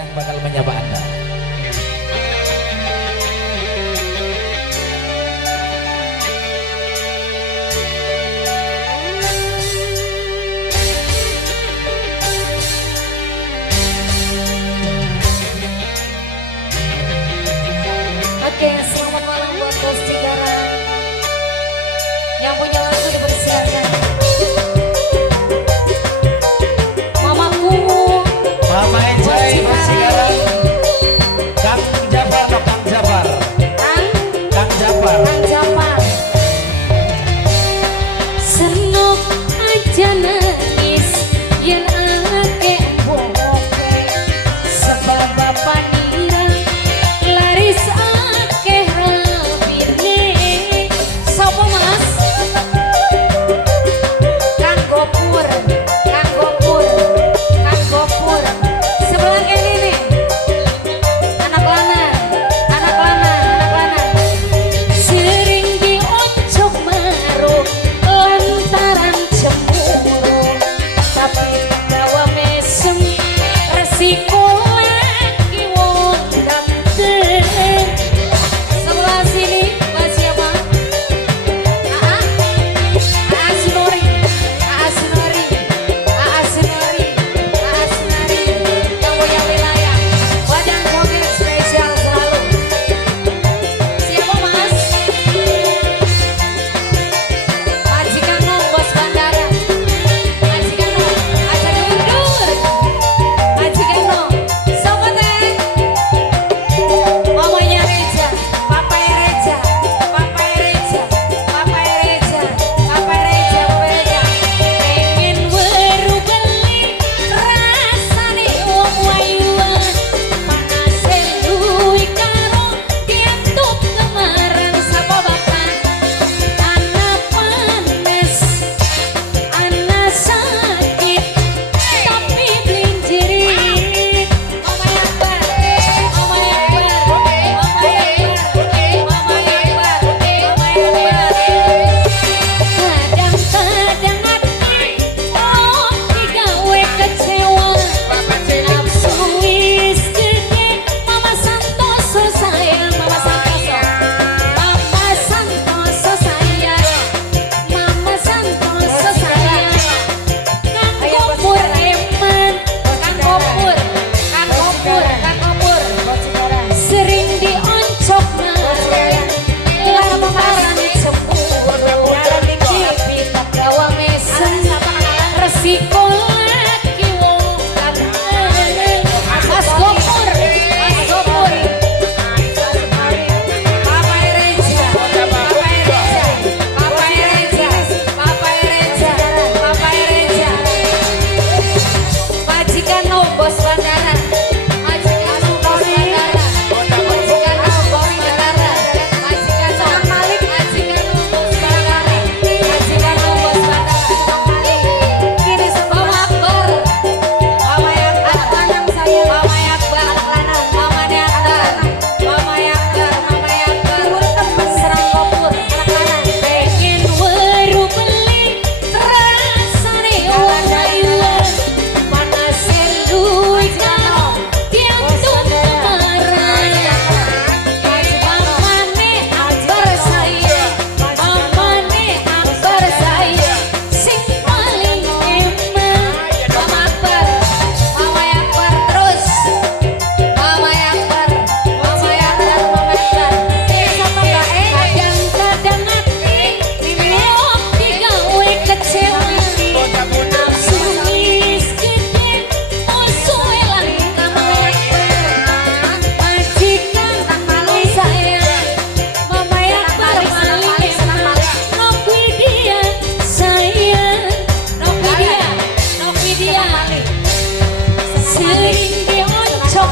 yang bakal menyapa Anda. Oke, selamat malam buat Bos Cikarang. Yang punya lagu dipersilakan. Mamaku, Mama Enjoy Bos Cikarang. Kang Jafar no Kang Jafar. Kang Jafar. Kang Jafar. Senok aja nangis yen ake boke sebab bapak nira laris akeh rabine. Sopo Mas? Kang Gopur, Kang Gopur, Kang Gopur. Sebelah kene nih. Anak lana, anak lana, anak lana. Sering diocok maruk lantaran cemburu, tapi gawa mesem resiko lagi wong ganteng. Sebelah sini Mbak siapa? Aa, Aa Sinori, Aa Sinori, Aa Sinori, Aa Sinori. Yang punya wilayah, wajan mobil spesial selalu. Siapa Mas? Majikan lo bos bandara. Majikan lo, aja mundur. Majikan lo, siapa teh? Mamanya Reja, Papa Reja, Papa Reja, Papa Reja, Papa Reja, Papa Reja. Pengen weru beli rasane wong wayuan, panase duwi karo diantut kemaran sapa bapak. Ana panes, ana sakit, tapi blinjirit. Mama Akbar, Mama Akbar, Mama Akbar, Mama Akbar, Mama Akbar. Kadang-kadang hati oh digawe kecewa. Nafsu wis gede, Mama Santoso sayang, Mama Santoso. Mama Santoso sayang, Mama Santoso sayang. Kang Gopur eman, Kang Gopur, Kang Gopur, Kang Gopur. Sering dioncok marah lantaran cemburu, tapi tak gawa mesem resiko lagi wong ganteng. Mas Gopur, Mas Gopur. Papa Reja, Papa Reja, Papa Reja, Papa Reja, Papa Reja. Majikan lo bos bandara, majikan lo bos bandara, majikan lo bos bandara, majikan lo Malik, majikan lo bos bandara, majikan lo bos bandara. Kini Mama Akbar, Mama Akbar, anak saya, Mama Akbar, anak lanang, Mama Akbar, Mama Akbar, Mama Akbar, temen serang Gopur, anak lanang. Pengen weru beli rasane wong wayuan, panase duwi karo diantut kemaran. Mamane Akbar saya, mamane Akbar saya, sing paling eman. Mama Akbar, Mama Akbar terus. Mama Akbar, Mama Akbar, Mama Akbar. Kadang-kadang hati oh digawe kecewa. Nafsu wis gede, musuh elang kamu. Majikan paling sayang, Mama Akbar paling eman. Nokwidia sayang, Nokwidia, Nokwidia. Sering dioncok